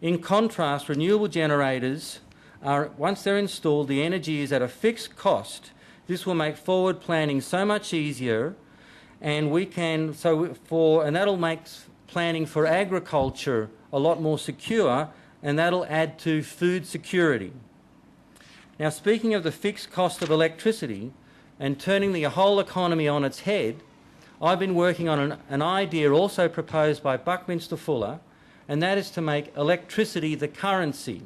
In contrast, renewable generators are, once they're installed, the energy is at a fixed cost. This will make forward planning so much easier, and that'll make planning for agriculture a lot more secure, and that'll add to food security. Now, speaking of the fixed cost of electricity and turning the whole economy on its head, I've been working on an idea also proposed by Buckminster Fuller, and that is to make electricity the currency.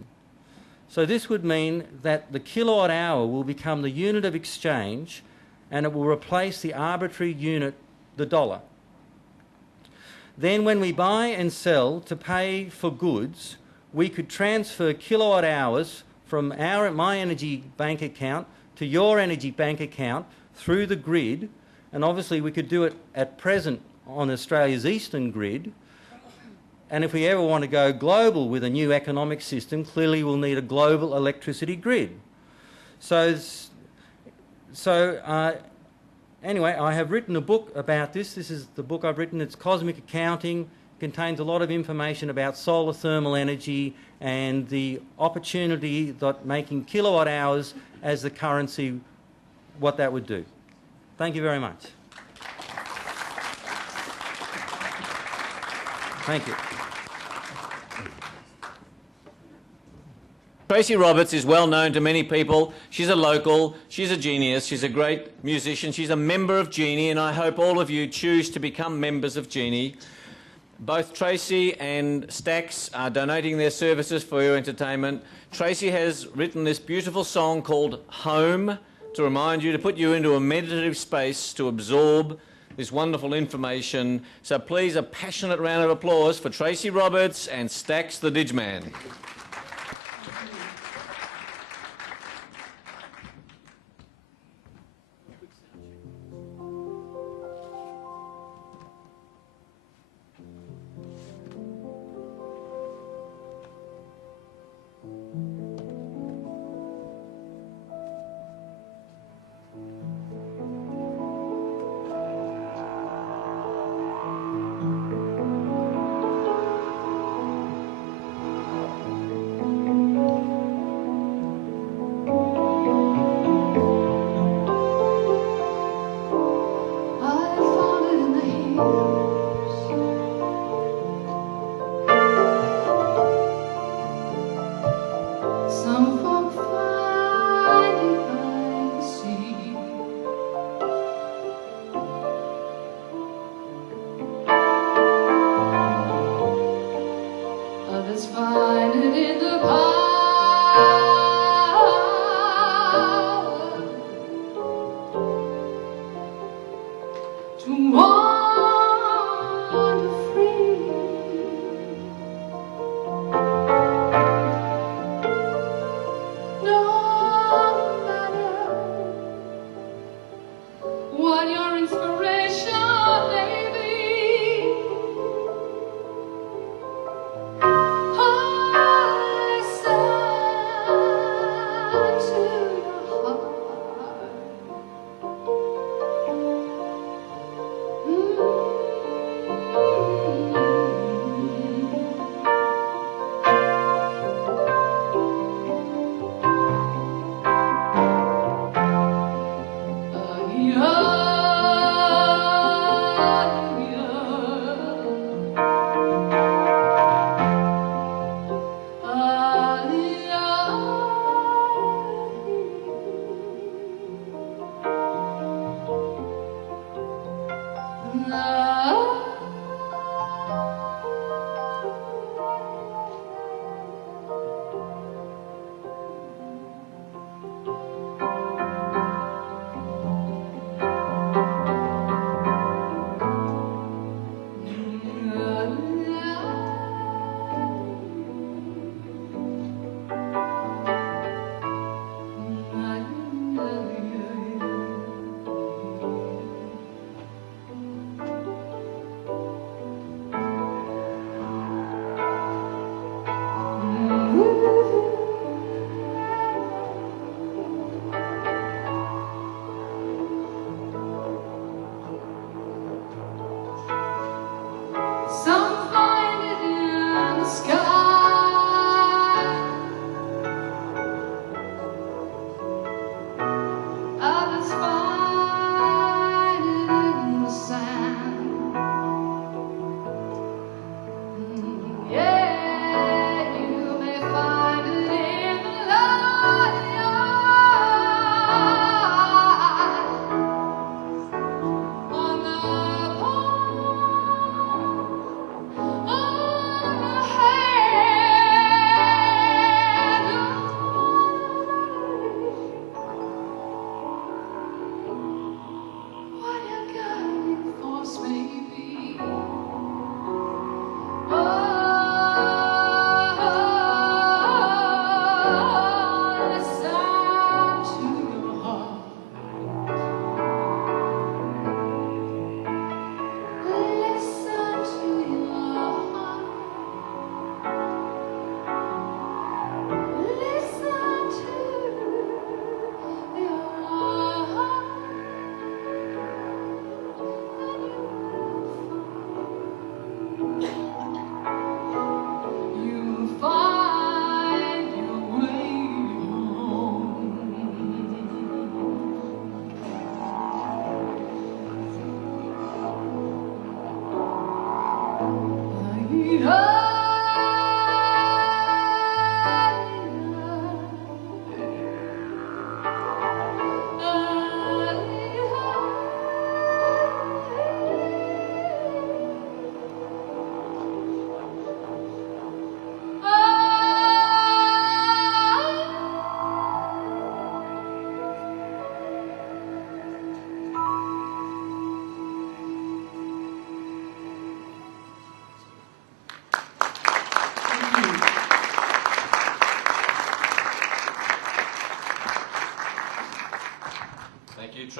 So this would mean that the kilowatt hour will become the unit of exchange, and it will replace the arbitrary unit, the dollar. Then when we buy and sell to pay for goods, we could transfer kilowatt hours from my energy bank account to your energy bank account through the grid, and obviously we could do it at present on Australia's eastern grid. And if we ever want to go global with a new economic system, clearly we'll need a global electricity grid. Anyway, I have written a book about this. This is the book I've written. It's Cosmic Accounting. It contains a lot of information about solar thermal energy and the opportunity that making kilowatt hours as the currency, what that would do. Thank you very much. Thank you. Tracy Roberts is well known to many people. She's a local, she's a genius, she's a great musician, she's a member of Genie, and I hope all of you choose to become members of Genie. Both Tracy and Stax are donating their services for your entertainment. Tracy has written this beautiful song called Home to remind you, to put you into a meditative space to absorb this wonderful information. So please, a passionate round of applause for Tracy Roberts and Stax the Digman.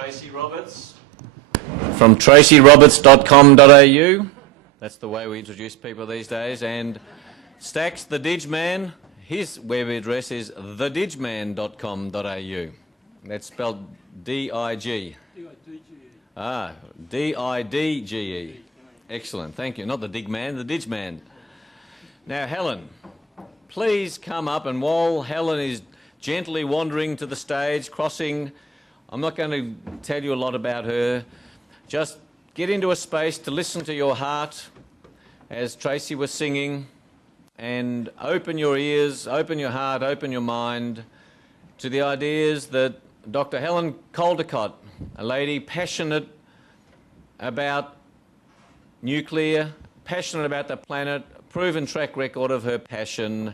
Tracy Roberts from tracyroberts.com.au. That's the way we introduce people these days. And Stax, the Digman, his web address is thedigman.com.au. That's spelled D-I-G. Ah, D-I-D-G-E. Excellent, thank you. Not the Digman, the Digman. Now, Helen, please come up, and while Helen is gently wandering to the stage, crossing, I'm not going to tell you a lot about her. Just get into a space to listen to your heart as Tracy was singing, and open your ears, open your heart, open your mind to the ideas that Dr. Helen Caldecott, a lady passionate about nuclear, passionate about the planet, proven track record of her passion.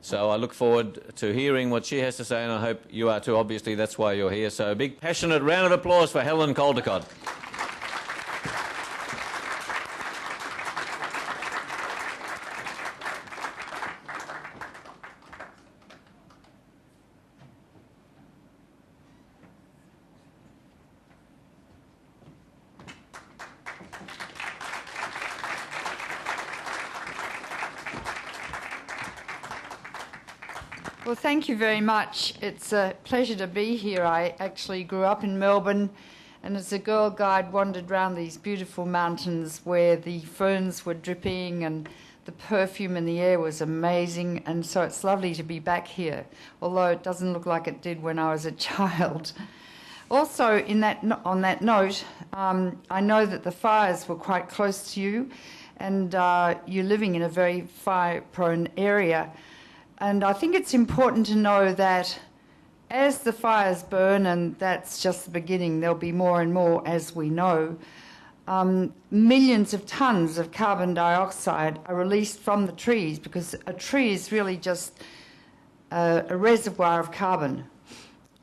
So I look forward to hearing what she has to say, and I hope you are too. Obviously, that's why you're here. So a big passionate round of applause for Helen Caldecott. Well, thank you very much. It's a pleasure to be here. I actually grew up in Melbourne, and as a Girl Guide wandered around these beautiful mountains where the ferns were dripping and the perfume in the air was amazing, and so it's lovely to be back here, although it doesn't look like it did when I was a child. Also, on that note, I know that the fires were quite close to you, and you're living in a very fire-prone area. And I think it's important to know that as the fires burn, and that's just the beginning, there'll be more and more as we know, millions of tonnes of carbon dioxide are released from the trees, because a tree is really just a reservoir of carbon.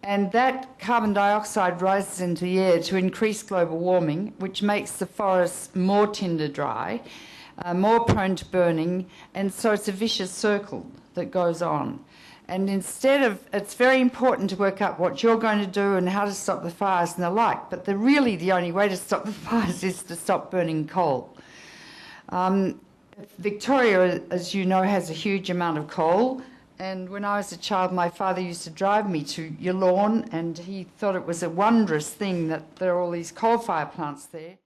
And that carbon dioxide rises into the air to increase global warming, which makes the forests more tinder dry, more prone to burning, and so it's a vicious circle that goes on. And it's very important to work out what you're going to do and how to stop the fires and the like, but really the only way to stop the fires is to stop burning coal. Victoria, as you know, has a huge amount of coal, and when I was a child, my father used to drive me to Yallourn, and he thought it was a wondrous thing that there are all these coal-fire plants there.